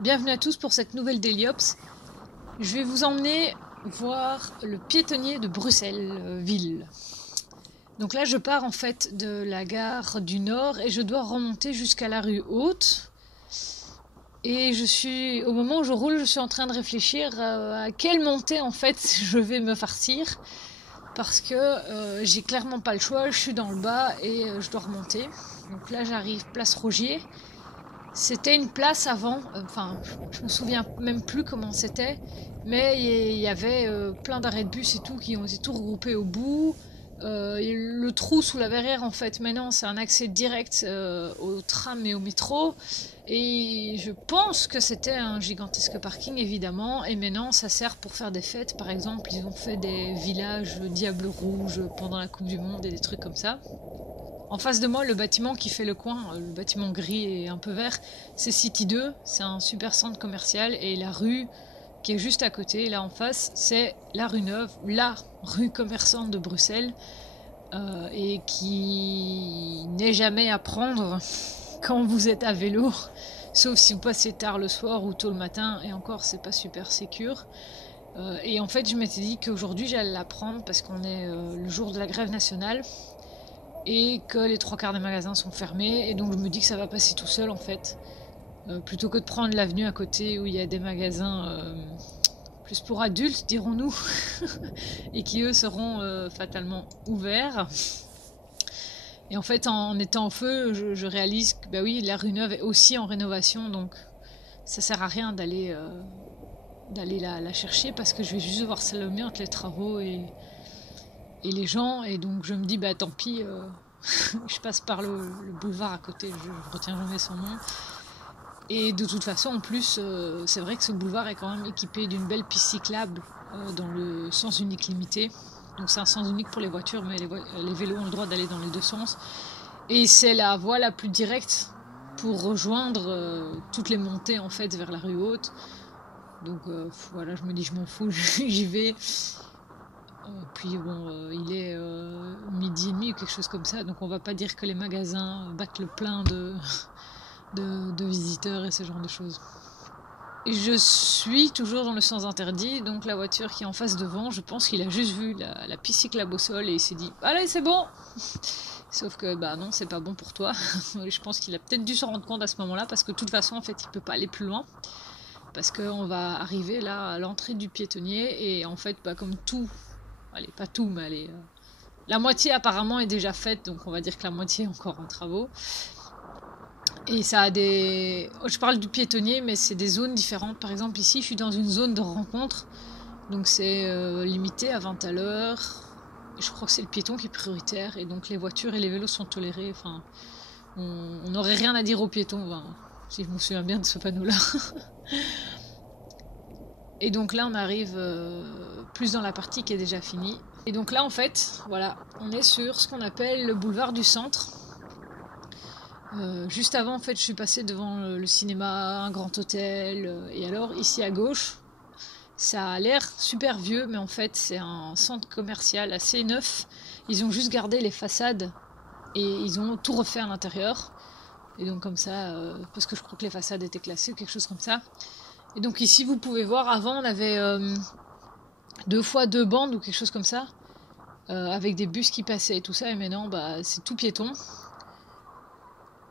Bienvenue à tous pour cette nouvelle Daily Ops. Je vais vous emmener voir le piétonnier de Bruxelles, ville. Donc là je pars en fait de la gare du Nord et je dois remonter jusqu'à la rue Haute. Et au moment où je roule, je suis en train de réfléchir à quelle montée en fait je vais me farcir. Parce que j'ai clairement pas le choix, je suis dans le bas et je dois remonter. Donc là j'arrive place Rogier. C'était une place avant, je me souviens même plus comment c'était, mais il y avait plein d'arrêts de bus et tout qui ont été tout regroupés au bout. Le trou sous la verrière, en fait, maintenant, c'est un accès direct au tram et au métro. Et je pense que c'était un gigantesque parking, évidemment. Et maintenant, ça sert pour faire des fêtes. Par exemple, ils ont fait des villages Diable Rouge pendant la Coupe du Monde et des trucs comme ça. En face de moi, le bâtiment qui fait le coin, le bâtiment gris et un peu vert, c'est City 2, c'est un super centre commercial, et la rue qui est juste à côté, là en face, c'est la rue Neuve, la rue commerçante de Bruxelles, et qui n'est jamais à prendre quand vous êtes à vélo, sauf si vous passez tard le soir ou tôt le matin, et encore c'est pas super sécure. Et en fait je m'étais dit qu'aujourd'hui j'allais la prendre parce qu'on est le jour de la grève nationale, et que les trois quarts des magasins sont fermés, et donc je me dis que ça va passer tout seul en fait, plutôt que de prendre l'avenue à côté où il y a des magasins plus pour adultes, dirons-nous, et qui eux seront fatalement ouverts. Et en fait, en étant au feu, je réalise que bah oui, la rue Neuve est aussi en rénovation, donc ça sert à rien d'aller la chercher, parce que je vais juste devoir salommer entre les travaux et les gens, et donc je me dis bah tant pis, je passe par le boulevard à côté, je retiens jamais son nom. Et de toute façon, en plus, c'est vrai que ce boulevard est quand même équipé d'une belle piste cyclable dans le sens unique limité. Donc c'est un sens unique pour les voitures, mais les vélos ont le droit d'aller dans les deux sens. Et c'est la voie la plus directe pour rejoindre toutes les montées en fait vers la rue Haute. Donc voilà, je me dis je m'en fous, j'y vais. Puis bon, il est midi et demi ou quelque chose comme ça, donc on va pas dire que les magasins battent le plein de visiteurs et ce genre de choses. Et je suis toujours dans le sens interdit, donc la voiture qui est en face devant, je pense qu'il a juste vu la piste cyclable au sol et il s'est dit « Allez, c'est bon !» Sauf que bah non, c'est pas bon pour toi. Je pense qu'il a peut-être dû se rendre compte à ce moment-là, parce que de toute façon, en fait, il peut pas aller plus loin. Parce qu'on va arriver là à l'entrée du piétonnier, et en fait, bah, comme tout, allez, pas tout, mais allez, la moitié apparemment est déjà faite, donc on va dire que la moitié est encore en travaux. Et ça a des... Je parle du piétonnier, mais c'est des zones différentes. Par exemple, ici, je suis dans une zone de rencontre. Donc c'est limité à 20 à l'heure. Je crois que c'est le piéton qui est prioritaire. Et donc les voitures et les vélos sont tolérés. Enfin, on n'aurait rien à dire aux piétons, enfin, si je me souviens bien de ce panneau-là. Et donc là, on arrive plus dans la partie qui est déjà finie. Et donc là, en fait, voilà, on est sur ce qu'on appelle le boulevard du centre. Juste avant, en fait, je suis passée devant le cinéma, un grand hôtel, et alors ici à gauche, ça a l'air super vieux, mais en fait c'est un centre commercial assez neuf. Ils ont juste gardé les façades et ils ont tout refait à l'intérieur. Et donc comme ça, parce que je crois que les façades étaient classées ou quelque chose comme ça. Et donc ici, vous pouvez voir, avant on avait 2x2 bandes ou quelque chose comme ça, avec des bus qui passaient et tout ça, et maintenant bah, c'est tout piéton.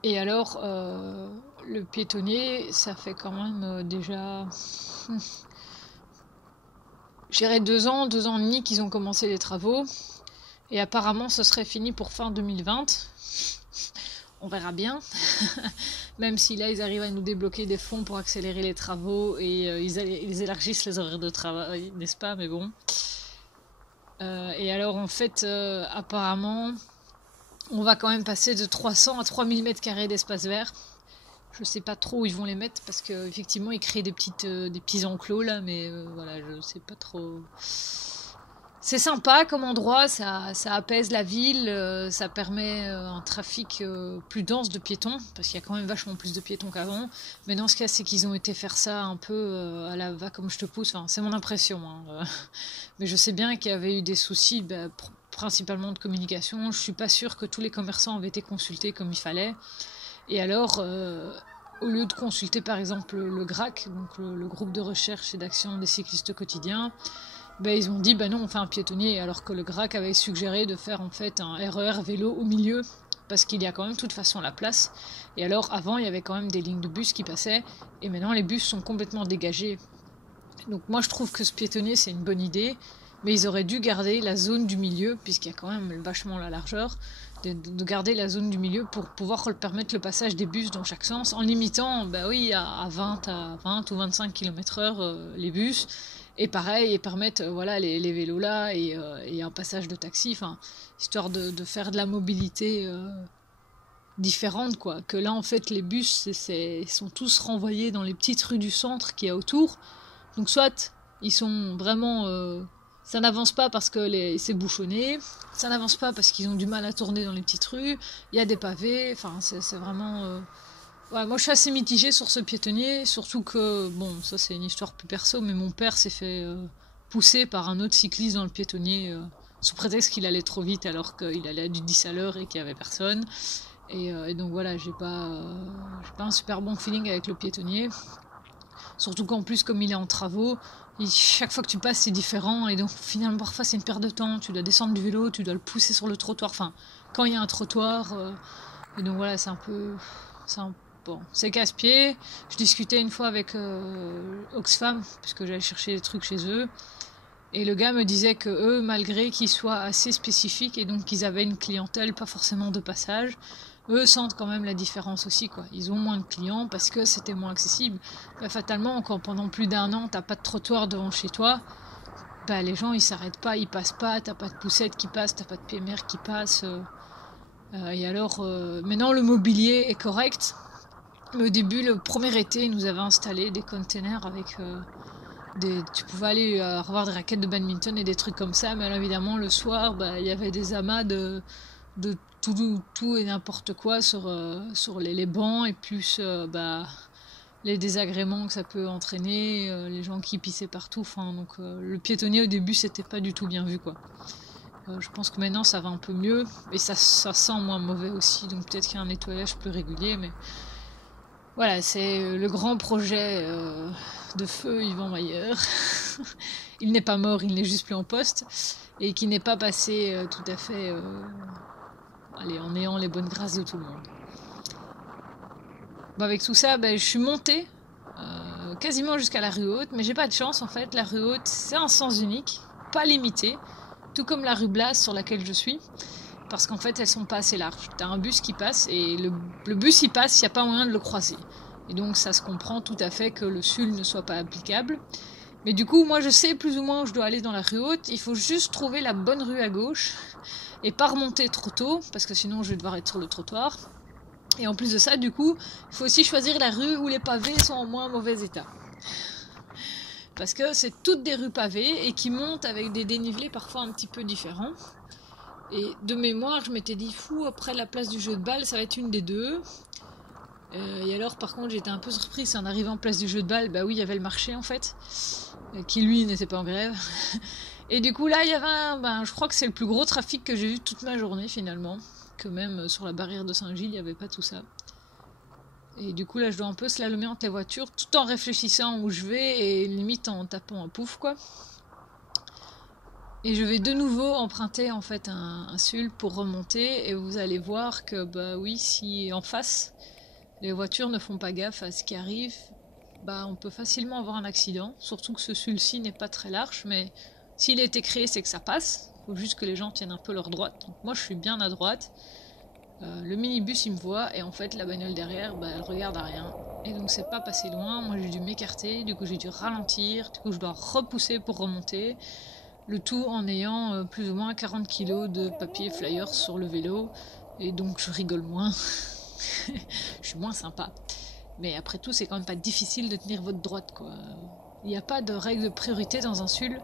Et alors, le piétonnier, ça fait quand même déjà, je dirais 2 ans et demi qu'ils ont commencé les travaux. Et apparemment, ce serait fini pour fin 2020. On verra bien. Même si là, ils arrivent à nous débloquer des fonds pour accélérer les travaux, et ils élargissent les horaires de travail, n'est-ce pas? Mais bon. Et alors, en fait, apparemment... on va quand même passer de 300 à 3000 m² d'espace vert. Je sais pas trop où ils vont les mettre, parce qu'effectivement ils créent des petits enclos là, mais voilà, je sais pas trop. C'est sympa comme endroit, ça apaise la ville, ça permet un trafic plus dense de piétons, parce qu'il y a quand même vachement plus de piétons qu'avant. Mais dans ce cas, c'est qu'ils ont été faire ça un peu à la va comme je te pousse, enfin, c'est mon impression. Hein. Mais je sais bien qu'il y avait eu des soucis, principalement de communication. Je suis pas sûre que tous les commerçants avaient été consultés comme il fallait. Et alors, au lieu de consulter par exemple le GRAC, donc le groupe de recherche et d'action des cyclistes quotidiens, ben, ils ont dit non, on fait un piétonnier, alors que le GRAC avait suggéré de faire en fait un RER vélo au milieu, parce qu'il y a quand même de toute façon la place. Et alors avant il y avait quand même des lignes de bus qui passaient, et maintenant les bus sont complètement dégagés. Donc moi je trouve que ce piétonnier c'est une bonne idée, mais ils auraient dû garder la zone du milieu, puisqu'il y a quand même vachement la largeur, de garder la zone du milieu pour pouvoir permettre le passage des bus dans chaque sens, en limitant à 20 ou 25 km/h les bus, et pareil, et permettre les vélos là, et un passage de taxi, histoire de faire de la mobilité différente, quoi. Que là en fait les bus sont tous renvoyés dans les petites rues du centre qu'il y a autour, donc soit ils sont vraiment... ça n'avance pas parce que c'est bouchonné, ça n'avance pas parce qu'ils ont du mal à tourner dans les petites rues, il y a des pavés, c'est vraiment... Ouais, moi je suis assez mitigée sur ce piétonnier, surtout que, ça c'est une histoire plus perso, mais mon père s'est fait pousser par un autre cycliste dans le piétonnier, sous prétexte qu'il allait trop vite alors qu'il allait à du 10 à l'heure et qu'il n'y avait personne. Et donc voilà, j'ai pas un super bon feeling avec le piétonnier. Surtout qu'en plus, comme il est en travaux, chaque fois que tu passes, c'est différent. Et donc, finalement, parfois, c'est une perte de temps. Tu dois descendre du vélo, tu dois le pousser sur le trottoir. Enfin, quand il y a un trottoir. Et donc, voilà, c'est un peu... Bon, c'est casse-pied. Je discutais une fois avec Oxfam, puisque j'allais chercher des trucs chez eux. Et le gars me disait que eux, malgré qu'ils soient assez spécifiques, et donc qu'ils avaient une clientèle pas forcément de passage, eux sentent quand même la différence aussi, quoi. Ils ont moins de clients parce que c'était moins accessible. Fatalement, quand pendant plus d'1 an, t'as pas de trottoir devant chez toi, les gens ils s'arrêtent pas, ils passent pas, t'as pas de poussette qui passe, t'as pas de PMR qui passe. Et alors, maintenant le mobilier est correct. Mais au début, le premier été, ils nous avaient installé des containers avec tu pouvais aller avoir des raquettes de badminton et des trucs comme ça, mais alors, évidemment le soir, il y avait des amas de tout et n'importe quoi sur les bancs, et plus les désagréments que ça peut entraîner, les gens qui pissaient partout. Donc le piétonnier au début c'était pas du tout bien vu, quoi. Je pense que maintenant ça va un peu mieux, et ça sent moins mauvais aussi, donc peut-être qu'il y a un nettoyage plus régulier, mais voilà, c'est le grand projet de feu Yvan Mayer. Il n'est pas mort, il n'est juste plus en poste, et qui n'est pas passé tout à fait en ayant les bonnes grâces de tout le monde. Avec tout ça, je suis montée quasiment jusqu'à la rue Haute, mais j'ai pas de chance en fait. La rue Haute, c'est un sens unique, pas limité, tout comme la rue Blas sur laquelle je suis, parce qu'en fait elles sont pas assez larges. T'as un bus qui passe, et le bus il passe, il n'y a pas moyen de le croiser. Et donc ça se comprend tout à fait que le SUL ne soit pas applicable. Mais du coup, moi je sais plus ou moins où je dois aller dans la rue Haute, il faut juste trouver la bonne rue à gauche, et pas remonter trop tôt, parce que sinon je vais devoir être sur le trottoir. Et en plus de ça, du coup, il faut aussi choisir la rue où les pavés sont en moins mauvais état. Parce que c'est toutes des rues pavées, et qui montent avec des dénivelés parfois un petit peu différents. Et de mémoire, je m'étais dit, après la place du jeu de balle, ça va être une des deux. Et alors, par contre, j'étais un peu surprise en arrivant en place du jeu de balle. Oui, il y avait le marché, en fait, qui, lui, n'était pas en grève. Et du coup, là, il y avait je crois que c'est le plus gros trafic que j'ai vu toute ma journée, finalement. Que même sur la barrière de Saint-Gilles, il n'y avait pas tout ça. Et du coup, là, je dois un peu slalomer entre les voitures, tout en réfléchissant où je vais, et limite en tapant un pouf, quoi. Et je vais de nouveau emprunter en fait un SUL pour remonter, et vous allez voir que oui, si en face les voitures ne font pas gaffe à ce qui arrive, on peut facilement avoir un accident, surtout que ce SUL-ci n'est pas très large, mais s'il a été créé, c'est que ça passe. Il faut juste que les gens tiennent un peu leur droite. Donc moi je suis bien à droite, le minibus il me voit, et en fait la bagnole derrière elle regarde à rien, et donc c'est pas passé loin. Moi j'ai dû m'écarter, du coup j'ai dû ralentir, du coup je dois repousser pour remonter. Le tout en ayant plus ou moins 40 kg de papier flyers sur le vélo. Et donc je rigole moins. Je suis moins sympa. Mais après tout, c'est quand même pas difficile de tenir votre droite, quoi. Il n'y a pas de règle de priorité dans un SUL.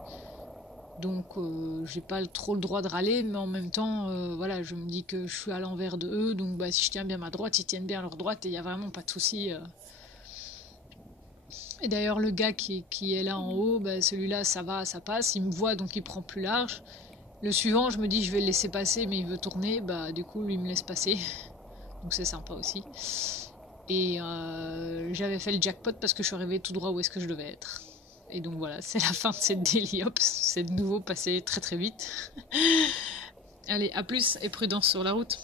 Donc j'ai pas trop le droit de râler. Mais en même temps, je me dis que je suis à l'envers de eux. Donc si je tiens bien ma droite, ils tiennent bien leur droite. Et il n'y a vraiment pas de souci. Et d'ailleurs, le gars qui est là en haut, celui-là, ça va, ça passe. Il me voit, donc il prend plus large. Le suivant, je me dis, je vais le laisser passer, mais il veut tourner. Du coup, lui, il me laisse passer. Donc c'est sympa aussi. Et j'avais fait le jackpot parce que je suis arrivée tout droit où est-ce que je devais être. Et donc voilà, c'est la fin de cette Daily Ops. C'est de nouveau passé très très vite. Allez, à plus et prudence sur la route.